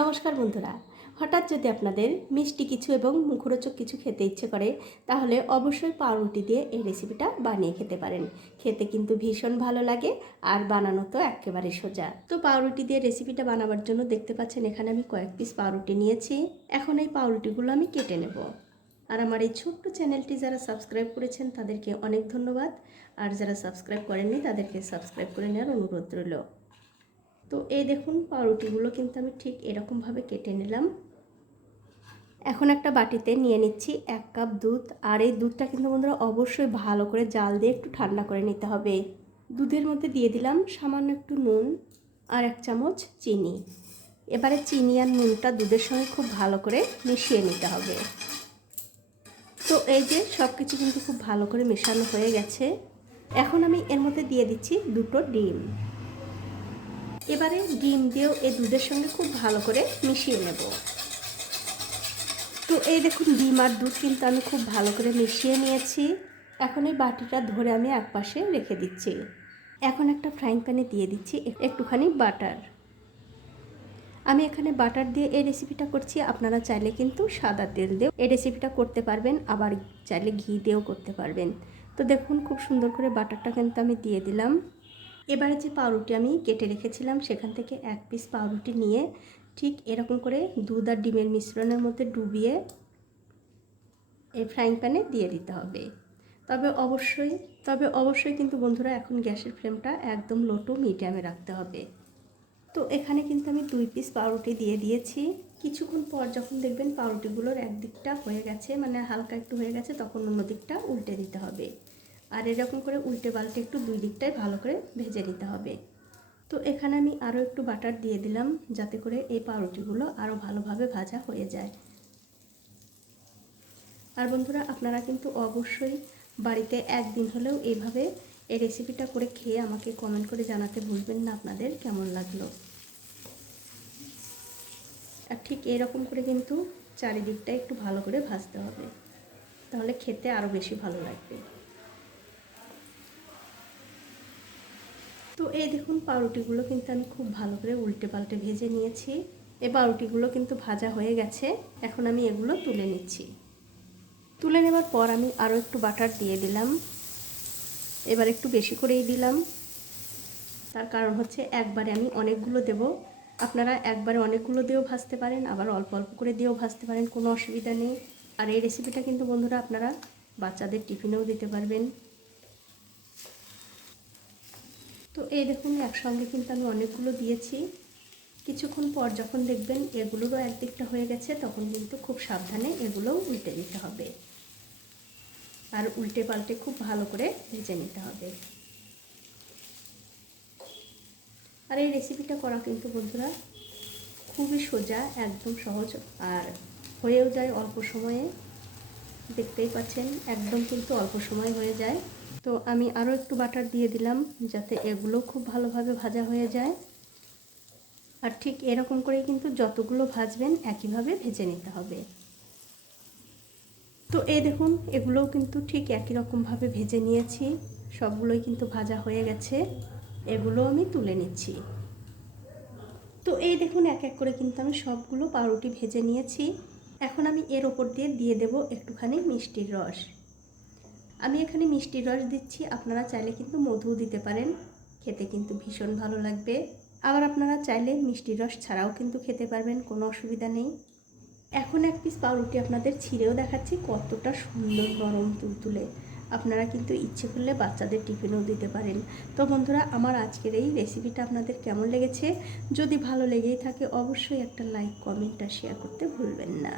নমস্কার বন্ধুরা, হঠাৎ যদি আপনাদের মিষ্টি কিছু এবং মুখরোচক কিছু খেতে ইচ্ছে করে তাহলে অবশ্যই পাউরুটি দিয়ে এই রেসিপিটা বানিয়ে খেতে পারেন। খেতে কিন্তু ভীষণ ভালো লাগে আর বানানো তো একেবারে সোজা। তো পাউরুটি দিয়ে রেসিপিটা বানাবার জন্য দেখতে পাচ্ছেন এখানে আমি কয়েক পিস পাউরুটি নিয়েছি। এখন এই পাউরুটিগুলো আমি কেটে নেব। আর আমার এই ছোট্ট চ্যানেলটি যারা সাবস্ক্রাইব করেছেন তাদেরকে অনেক ধন্যবাদ, আর যারা সাবস্ক্রাইব করেননি তাদেরকে সাবস্ক্রাইব করে নেওয়ার অনুরোধ রইল। তো এই দেখুন পাউরুটিগুলো কিন্তু আমি ঠিক এরকমভাবে কেটে নিলাম। এখন একটা বাটিতে নিয়ে নিচ্ছি 1 কাপ দুধ, আর এই দুধটা কিন্তু বন্ধুরা অবশ্যই ভালো করে জাল দিয়ে একটু ঠান্ডা করে নিতে হবে। দুধের মধ্যে দিয়ে দিলাম সামান্য একটু নুন আর 1 চামচ চিনি। এবারে চিনি আর নুনটা দুধের সঙ্গে খুব ভালো করে মিশিয়ে নিতে হবে। তো এই যে সব কিছু কিন্তু খুব ভালো করে মেশানো হয়ে গেছে। এখন আমি এর মধ্যে দিয়ে দিচ্ছি 2টো ডিম। এবারে ডিম দিয়েও এই দুধের সঙ্গে খুব ভালো করে মিশিয়ে নেব। তো এই দেখুন ডিম আর দুধ কিন্তু আমি খুব ভালো করে মিশিয়ে নিয়েছি। এখন এই বাটিটা ধরে আমি একপাশে রেখে দিচ্ছি। এখন একটা ফ্রাইং প্যানে দিয়ে দিচ্ছি একটুখানি বাটার। আমি এখানে বাটার দিয়ে এই রেসিপিটা করছি, আপনারা চাইলে কিন্তু সাদা তেল দিয়েও এই রেসিপিটা করতে পারবেন, আবার চাইলে ঘি দিয়েও করতে পারবেন। তো দেখুন খুব সুন্দর করে বাটারটা কিন্তু আমি দিয়ে দিলাম। এবারে যে পাউরুটি আমি কেটে রেখেছিলাম সেখান থেকে 1 পিস পাউরুটি নিয়ে ঠিক এরকম করে দুধ আর ডিমের মিশ্রণের মধ্যে ডুবিয়ে এই ফ্রাইং প্যানে দিয়ে দিতে হবে। তবে অবশ্যই কিন্তু বন্ধুরা এখন গ্যাসের ফ্লেমটা একদম লো টু মিডিয়ামে রাখতে হবে। তো এখানে কিন্তু আমি 2 পিস পাউরুটি দিয়ে দিয়েছি। কিছুক্ষণ পর যখন দেখবেন পাউরুটিগুলোর একদিকটা হয়ে গেছে, মানে হালকা একটু হয়ে গেছে, তখন অন্য দিকটা উল্টে দিতে হবে। আর এরকম করে উল্টে পাল্টে একটু 2 দিকটাই ভালো করে ভেজে নিতে হবে। তো এখানে আমি আরও একটু বাটার দিয়ে দিলাম যাতে করে এই পাউরুটিগুলো আরও ভালোভাবে ভাজা হয়ে যায়। আর বন্ধুরা আপনারা কিন্তু অবশ্যই বাড়িতে একদিন হলেও এইভাবে এই রেসিপিটা করে খেয়ে আমাকে কমেন্ট করে জানাতে ভুলবেন না আপনাদের কেমন লাগলো। আর ঠিক এরকম করে কিন্তু চারিদিকটা একটু ভালো করে ভাজতে হবে, তাহলে খেতে আরও বেশি ভালো লাগবে। তো এই দেখুন পাউরুটিগুলো কিন্তু আমি খুব ভালো করে উল্টে পাল্টে ভেজে নিয়েছি। এই পাউরুটিগুলো কিন্তু ভাজা হয়ে গেছে। এখন আমি এগুলো তুলে নিচ্ছি। তুলে নেবার পর আমি আরও একটু বাটার দিয়ে দিলাম। এবার একটু বেশি করেই দিলাম, তার কারণ হচ্ছে একবারে আমি অনেকগুলো দেব। আপনারা একবারে অনেকগুলো দিয়েও ভাজতে পারেন, আবার অল্প অল্প করে দিয়েও ভাজতে পারেন, কোনো অসুবিধা নেই। আর এই রেসিপিটা কিন্তু বন্ধুরা আপনারা বাচ্চাদের টিফিনেও দিতে পারবেন। তো এই দেখুন একসঙ্গে কিন্তু আমি অনেকগুলো দিয়েছি। কিছুক্ষণ পর যখন দেখবেন এগুলোরও একদিকটা হয়ে গেছে তখন কিন্তু খুব সাবধানে এগুলোও উল্টে দিতে হবে, আর উল্টে পাল্টে খুব ভালো করে ভেজে নিতে হবে। আর এই রেসিপিটা করা কিন্তু বন্ধুরা খুবই সোজা, একদম সহজ, আর হয়েও যায় অল্প সময়ে। দেখতেই পাচ্ছেন একদম কিন্তু অল্প সময় হয়ে যায়। তো আমি আরও একটু বাটার দিয়ে দিলাম যাতে এগুলো খুব ভালোভাবে ভাজা হয়ে যায়। আর ঠিক এরকম করেই কিন্তু যতগুলো ভাজবেন একইভাবে ভেজে নিতে হবে। তো এই দেখুন এগুলোও কিন্তু ঠিক একই রকমভাবে ভেজে নিয়েছি। সবগুলোই কিন্তু ভাজা হয়ে গেছে। এগুলো আমি তুলে নিচ্ছি। তো এই দেখুন এক এক করে কিন্তু আমি সবগুলো পাউরুটি ভেজে নিয়েছি। এখন আমি এর ওপর দিয়ে দেব একটুখানি মিষ্টির রস। আমি এখানে মিষ্টির রস দিচ্ছি, আপনারা চাইলে কিন্তু মধুও দিতে পারেন, খেতে কিন্তু ভীষণ ভালো লাগবে। আবার আপনারা চাইলে মিষ্টির রস ছাড়াও কিন্তু খেতে পারবেন, কোনো অসুবিধা নেই। এখন 1 পিস পাউরুটি আপনাদের ছিঁড়েও দেখাচ্ছি কতটা সুন্দর নরম তুলতুলে। আপনারা কিন্তু ইচ্ছে করলে বাচ্চাদের টিফিনেও দিতে পারেন। তো বন্ধুরা আমার আজকের এই রেসিপিটা আপনাদের কেমন লেগেছে? যদি ভালো লেগেই থাকে অবশ্যই একটা লাইক, কমেন্ট আর শেয়ার করতে ভুলবেন না।